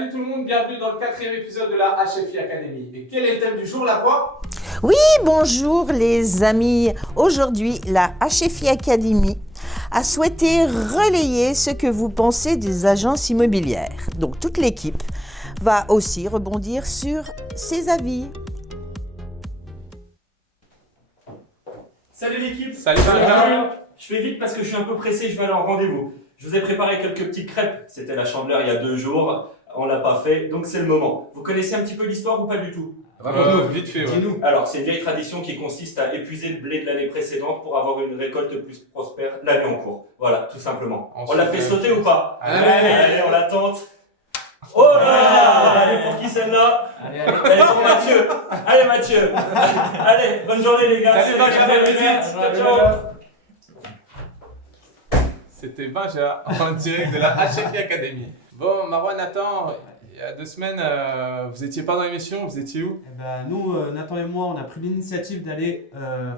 Salut tout le monde, bienvenue dans le 4e épisode de la HFI Academy. Et quel est le thème du jour, la voix? Oui, bonjour les amis. Aujourd'hui, la HFI Academy a souhaité relayer ce que vous pensez des agences immobilières. Donc toute l'équipe va aussi rebondir sur ces avis. Salut l'équipe. Salut Benjamin. Je fais vite parce que je suis un peu pressé, je vais aller en rendez-vous. Je vous ai préparé quelques petites crêpes. C'était la Chandeleur il y a 2 jours. On l'a pas fait, donc c'est le moment. Vous connaissez un petit peu l'histoire ou pas du tout? Vite fait, ouais. Dis-nous. Alors, c'est une vieille tradition qui consiste à épuiser le blé de l'année précédente pour avoir une récolte plus prospère l'année en cours. Voilà, tout simplement. On l'a fait sauter ou pas? Allez, on la tente. Oh là! Allez, pour qui celle-là? Allez, pour Mathieu. Allez, Mathieu. Allez, bonne journée les gars. Salut Benjamin, Ciao, ciao. C'était Benjamin en direct de la HFI Academy. Bon, Marwan, Nathan, il y a 2 semaines, vous étiez pas dans l'émission, vous étiez où? Eh ben, nous, Nathan et moi, on a pris l'initiative d'aller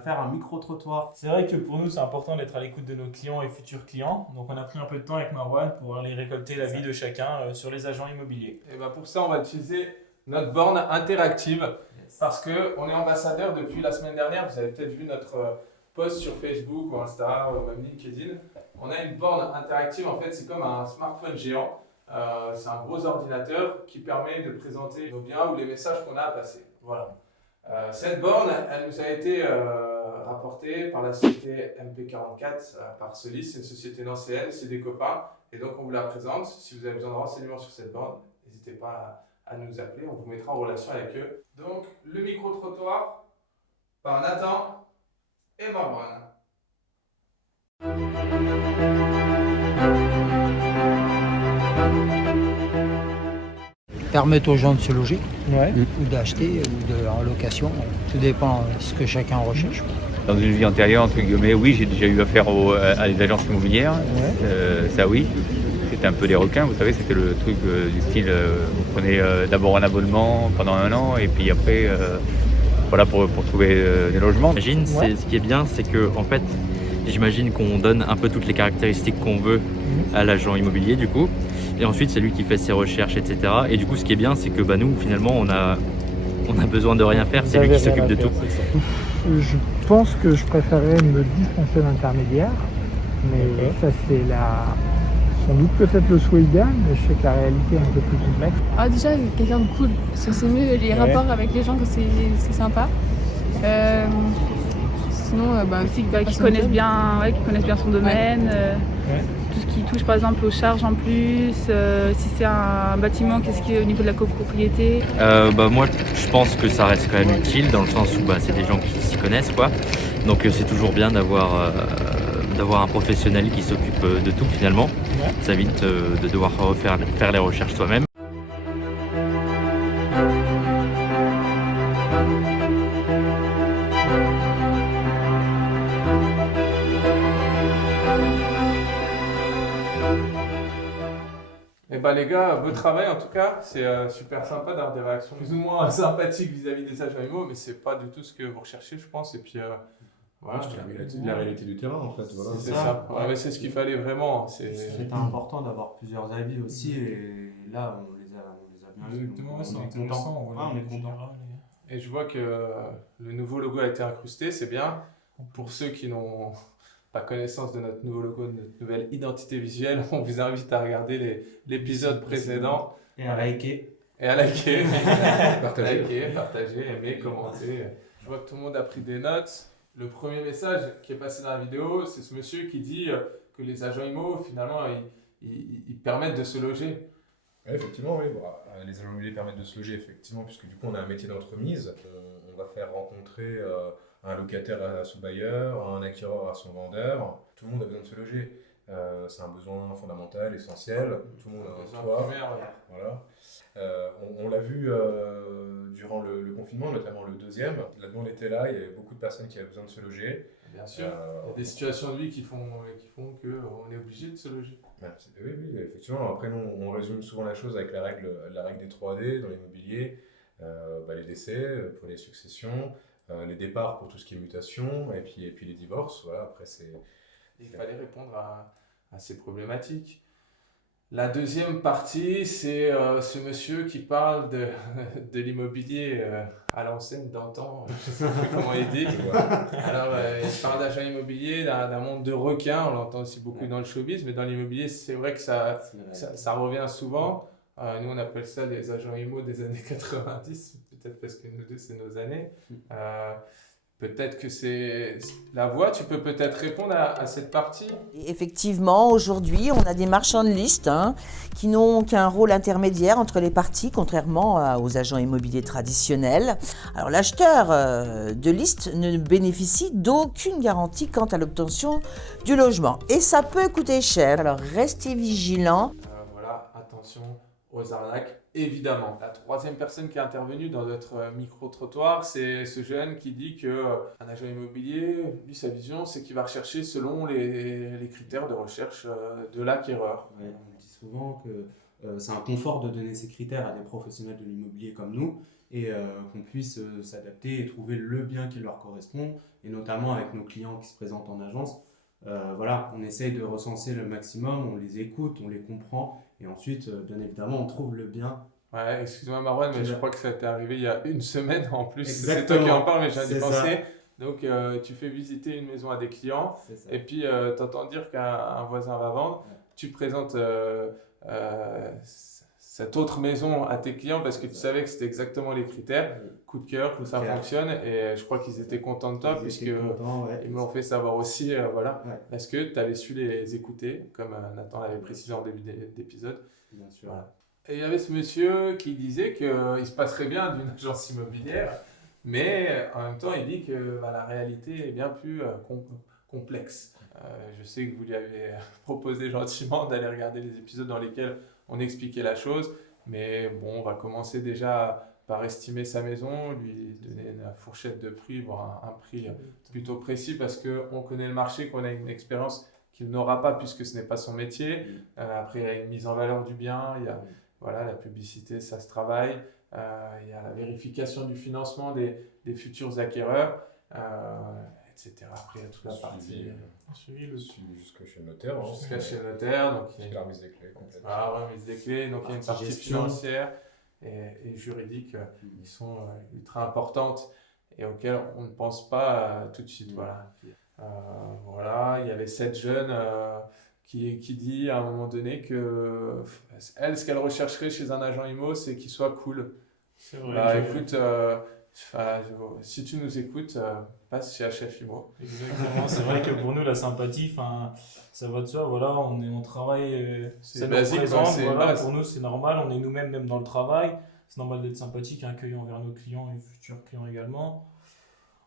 faire un micro-trottoir. C'est vrai que pour nous, c'est important d'être à l'écoute de nos clients et futurs clients. Donc, on a pris un peu de temps avec Marwan pour aller récolter l'avis de chacun sur les agents immobiliers. Et ben pour ça, on va utiliser notre borne interactive parce qu'on est ambassadeur depuis la semaine dernière. Vous avez peut-être vu notre post sur Facebook ou Insta ou même LinkedIn. On a une borne interactive, en fait, c'est comme un smartphone géant. C'est un gros ordinateur qui permet de présenter nos biens ou les messages qu'on a à passer. Voilà. Cette borne, elle nous a été rapportée par la société MP44 par Solis, c'est une société nancéenne, c'est des copains. Et donc on vous la présente. Si vous avez besoin de renseignements sur cette borne, n'hésitez pas à nous appeler, on vous mettra en relation avec eux. Donc le micro-trottoir par Nathan et Marwan. Permettre aux gens de se loger, ou d'acheter, ou de en location. Tout dépend de ce que chacun recherche. Dans une vie antérieure, entre guillemets, oui, j'ai déjà eu affaire à des agences immobilières. Ça, oui. C'était un peu des requins, vous savez, c'était le truc du style, vous prenez d'abord un abonnement pendant 1 an, et puis après, voilà, pour trouver des logements. J'imagine, ce qui est bien, c'est que, en fait, j'imagine qu'on donne un peu toutes les caractéristiques qu'on veut à l'agent immobilier, du coup. Et ensuite, c'est lui qui fait ses recherches, etc. Et du coup, ce qui est bien, c'est que nous, finalement, on a besoin de rien faire, c'est lui qui s'occupe de tout. Je pense que je préférerais me dispenser d'intermédiaire, mais ça c'est sans doute peut-être le souhait idéal, mais je sais que la réalité est un peu plus complexe. Ah déjà, quelqu'un de cool, parce que c'est mieux les rapports avec les gens que c'est sympa. Sinon, aussi qui connaissent bien son domaine, tout ce qui touche par exemple aux charges en plus, si c'est un bâtiment, qu'est-ce qu'il y a au niveau de la copropriété. Moi, je pense que ça reste quand même utile dans le sens où c'est des gens qui s'y connaissent, quoi. Donc c'est toujours bien d'avoir un professionnel qui s'occupe de tout finalement. Ça évite de devoir faire les recherches soi-même. Et bah les gars, beau travail en tout cas, c'est super sympa d'avoir des réactions plus ou moins sympathiques vis-à-vis des agents immo, mais c'est pas du tout ce que vous recherchez je pense, et puis voilà. C'est la réalité du terrain en fait. Voilà. C'est ça, ouais, c'est ce qu'il fallait vraiment. C'est important d'avoir plusieurs avis aussi, et là on les a bien eu. Exactement, c'est On est intéressant. content. On est content. Et je vois que le nouveau logo a été incrusté, c'est bien. Pour ceux qui n'ont pas connaissance de notre nouveau logo, de notre nouvelle identité visuelle, on vous invite à regarder l'épisode précédent. Et à liker. Partager, aimer, commenter. Je vois que tout le monde a pris des notes. Le premier message qui est passé dans la vidéo, c'est ce monsieur qui dit que les agents IMO, finalement, ils permettent de se loger. Ouais, effectivement, oui. Les agents immobiliers permettent de se loger, effectivement, puisque du coup, on a un métier d'entremise. On va faire rencontrer un locataire à son bailleur, un acquéreur à son vendeur. Tout le monde a besoin de se loger. C'est un besoin fondamental, essentiel. Tout le monde a un toit. Voilà. On l'a vu durant le confinement, notamment le 2e. La demande était là, il y avait beaucoup de personnes qui avaient besoin de se loger. Bien sûr, il y a des situations de vie qui font qu'on est obligé de se loger. Oui, effectivement. Après, nous, on résume souvent la chose avec la règle des 3D dans l'immobilier. Les décès pour les successions, les départs pour tout ce qui est mutation, et puis les divorces. Voilà, après, il fallait répondre à ces problématiques. La deuxième partie, c'est ce monsieur qui parle de l'immobilier à l'ancienne d'antan, je ne sais plus comment il dit. Alors, il parle d'agent immobilier, d'un monde de requins, on l'entend aussi beaucoup dans le showbiz, mais dans l'immobilier, c'est vrai que ça revient souvent. Nous, on appelle ça les agents IMO des années 90, peut-être parce que nous deux, c'est nos années. Peut-être que c'est la voie, tu peux peut-être répondre à cette partie. Effectivement, aujourd'hui, on a des marchands de liste qui n'ont qu'un rôle intermédiaire entre les parties, contrairement aux agents immobiliers traditionnels. Alors, l'acheteur de liste ne bénéficie d'aucune garantie quant à l'obtention du logement. Et ça peut coûter cher. Alors, restez vigilants. Voilà, attention aux arnaques. Évidemment. La troisième personne qui est intervenue dans notre micro-trottoir, c'est ce jeune qui dit qu'un agent immobilier, lui, sa vision, c'est qu'il va rechercher selon les critères de recherche de l'acquéreur. Ouais, on dit souvent que c'est un confort de donner ces critères à des professionnels de l'immobilier comme nous et qu'on puisse s'adapter et trouver le bien qui leur correspond, et notamment avec nos clients qui se présentent en agence. Voilà, on essaye de recenser le maximum, on les écoute, on les comprend, et ensuite, bien évidemment, on trouve le bien. Ouais, excuse-moi Marwan, mais je crois que ça t'est arrivé il y a une semaine en plus. Exactement. C'est toi qui en parles, mais j'ai C'est d'y penser. ça. Donc, tu fais visiter une maison à des clients, Ça. et puis tu entends dire qu'un voisin va vendre. Ouais. Tu présentes cette autre maison à tes clients parce que tu savais que c'était exactement les critères. Coup de cœur, que ça fonctionne, et je crois qu'ils étaient contents de toi, puisqu'ils me l'ont fait savoir aussi. Voilà. Ouais. Est-ce que tu avais su les écouter, comme Nathan l'avait précisé en début d'épisode? Bien sûr. Voilà. Et il y avait ce monsieur qui disait qu'il se passerait bien d'une agence immobilière, mais en même temps, il dit que la réalité est bien plus complexe. Je sais que vous lui avez proposé gentiment d'aller regarder les épisodes dans lesquels on expliquait la chose, mais bon, on va commencer déjà par estimer sa maison, lui donner une fourchette de prix, voire un prix plutôt précis, parce qu'on connaît le marché, qu'on a une expérience qu'il n'aura pas puisque ce n'est pas son métier. Après, il y a une mise en valeur du bien, il y a voilà, la publicité, ça se travaille, il y a la vérification du financement des futurs acquéreurs, etc. Après, il y a toute la partie suivi jusqu'à chez le notaire. Jusqu'à chez le notaire. Donc il y a la remise des clés complètement. Ah ouais, remise des clés. Donc il y a une partie financière et juridique qui sont ultra importantes et auxquelles on ne pense pas tout de suite. Voilà. Voilà, il y avait cette jeune qui dit à un moment donné que elle, ce qu'elle rechercherait chez un agent IMO, c'est qu'il soit cool. C'est vrai. Écoute, si tu nous écoutes, passe chez HF IMO. Exactement, c'est vrai que pour nous, la sympathie, ça va de soi. Voilà, on travaille, c'est basique, voilà, pour nous, c'est normal. On est nous-mêmes, même dans le travail. C'est normal d'être sympathique et accueillant envers nos clients et futurs clients également.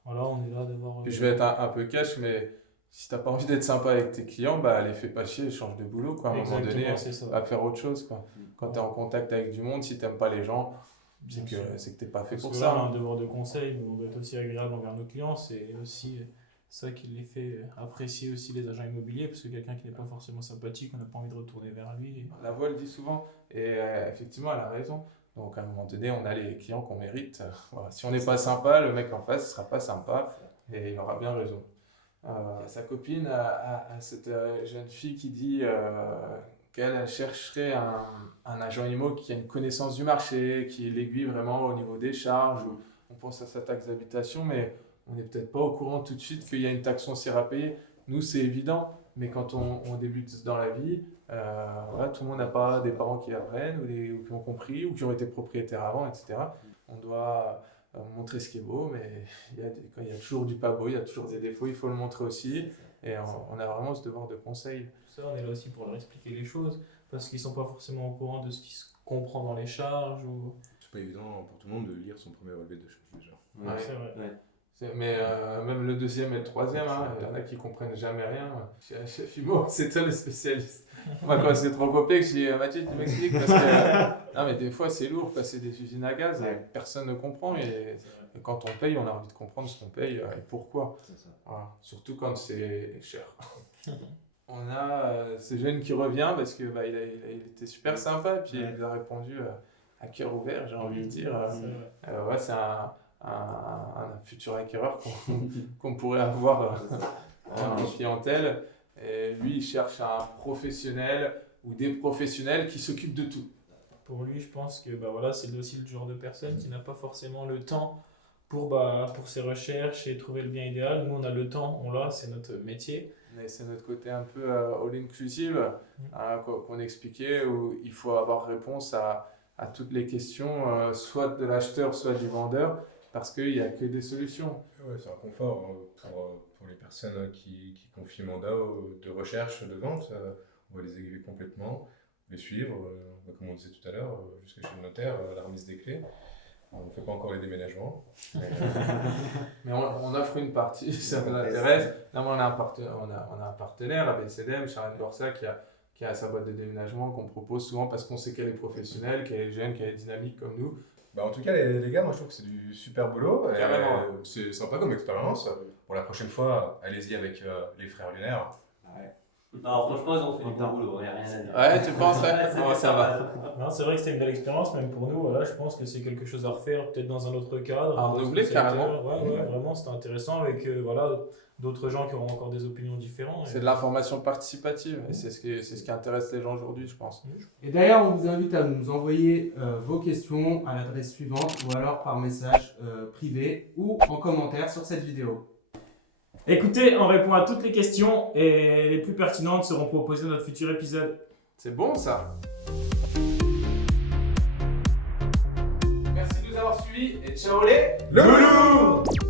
Voilà, on est là d'avoir. Je vais être un peu cash, mais si t'as pas envie d'être sympa avec tes clients, les fais pas chier, change de boulot, quoi. À un moment donné, va faire autre chose, quoi. Quand tu es en contact avec du monde, si t'aimes pas les gens, c'est que t'es pas fait pour ça. On a un devoir de conseil, mais on doit être aussi agréable envers nos clients. C'est aussi ça qui les fait apprécier aussi les agents immobiliers, parce que quelqu'un qui n'est pas forcément sympathique, on n'a pas envie de retourner vers lui. La voix le dit souvent, et effectivement, elle a raison. Donc à un moment donné, on a les clients qu'on mérite. Voilà. Si on n'est pas sympa, le mec en face ne sera pas sympa, et il aura bien raison. Sa copine, à cette jeune fille qui dit qu'elle chercherait un agent IMO qui a une connaissance du marché, qui l'aiguille vraiment au niveau des charges. On pense à sa taxe d'habitation, mais on n'est peut-être pas au courant tout de suite qu'il y a une taxe foncière à payer. Nous, c'est évident, mais quand on débute dans la vie, voilà, tout le monde n'a pas des parents qui apprennent ou qui ont compris ou qui ont été propriétaires avant, etc. On doit montrer ce qui est beau, mais quand il y a toujours du pas beau, il y a toujours des défauts, il faut le montrer aussi. Et on a vraiment ce devoir de conseil. Tout ça, on est là aussi pour leur expliquer les choses, parce qu'ils ne sont pas forcément au courant de ce qui se comprend dans les charges. C'est pas évident pour tout le monde de lire son premier relevé de charges déjà. Ouais, c'est vrai. Ouais. Mais même le deuxième et le troisième, il y en a qui comprennent jamais rien. Chez HF IMO, c'est toi le spécialiste. Moi, quand c'est trop copié, je dis Mathieu, tu m'expliques parce que non, mais des fois c'est lourd, c'est des usines à gaz, personne ne comprend et quand on paye, on a envie de comprendre ce qu'on paye et pourquoi. Voilà. Surtout quand c'est cher. On a ce jeune qui revient parce que il était super sympa et puis il nous a répondu à cœur ouvert, j'ai envie de dire. Ouais, c'est un futur acquéreur qu'on pourrait avoir en clientèle. Et lui, il cherche un professionnel ou des professionnels qui s'occupent de tout. Pour lui, je pense que voilà, c'est aussi le genre de personne qui n'a pas forcément le temps pour ses recherches et trouver le bien idéal. Nous, on a le temps, on l'a, c'est notre métier. Mais c'est notre côté un peu all-inclusive qu'on expliquait, où il faut avoir réponse à toutes les questions, soit de l'acheteur, soit du vendeur, parce qu'il n'y a que des solutions. Ouais, c'est un confort pour les personnes qui confient le mandat de recherche, de vente. On va les aiguiller complètement, les suivre, comme on disait tout à l'heure, jusqu'à chez le notaire, la remise des clés. On ne fait pas encore les déménagements. Mais on offre une partie, ça vous intéresse. Non, mais on a un partenaire, ABCDM, Sharon Borsa, qui a sa boîte de déménagement qu'on propose souvent parce qu'on sait qu'elle est professionnelle, qu'elle est jeune, qu'elle est dynamique comme nous. En tout cas, les gars, moi je trouve que c'est du super boulot. Carrément. C'est sympa comme expérience. Pour la prochaine fois, allez-y avec les frères lunaires. Non, franchement, ils ont fait du bon boulot, il n'y a rien à dire. Ouais, tu penses, ouais, ça va. Non, c'est vrai que c'était une belle expérience, même pour nous. Voilà, je pense que c'est quelque chose à refaire, peut-être dans un autre cadre. À renouveler carrément. Ouais, vraiment, c'était intéressant avec d'autres gens qui auront encore des opinions différentes. C'est de l'information participative et c'est ce qui intéresse les gens aujourd'hui, je pense. Et d'ailleurs, on vous invite à nous envoyer vos questions à l'adresse suivante ou alors par message privé ou en commentaire sur cette vidéo. Écoutez, on répond à toutes les questions et les plus pertinentes seront proposées dans notre futur épisode. C'est bon ça. Merci de nous avoir suivis et ciao les loulous.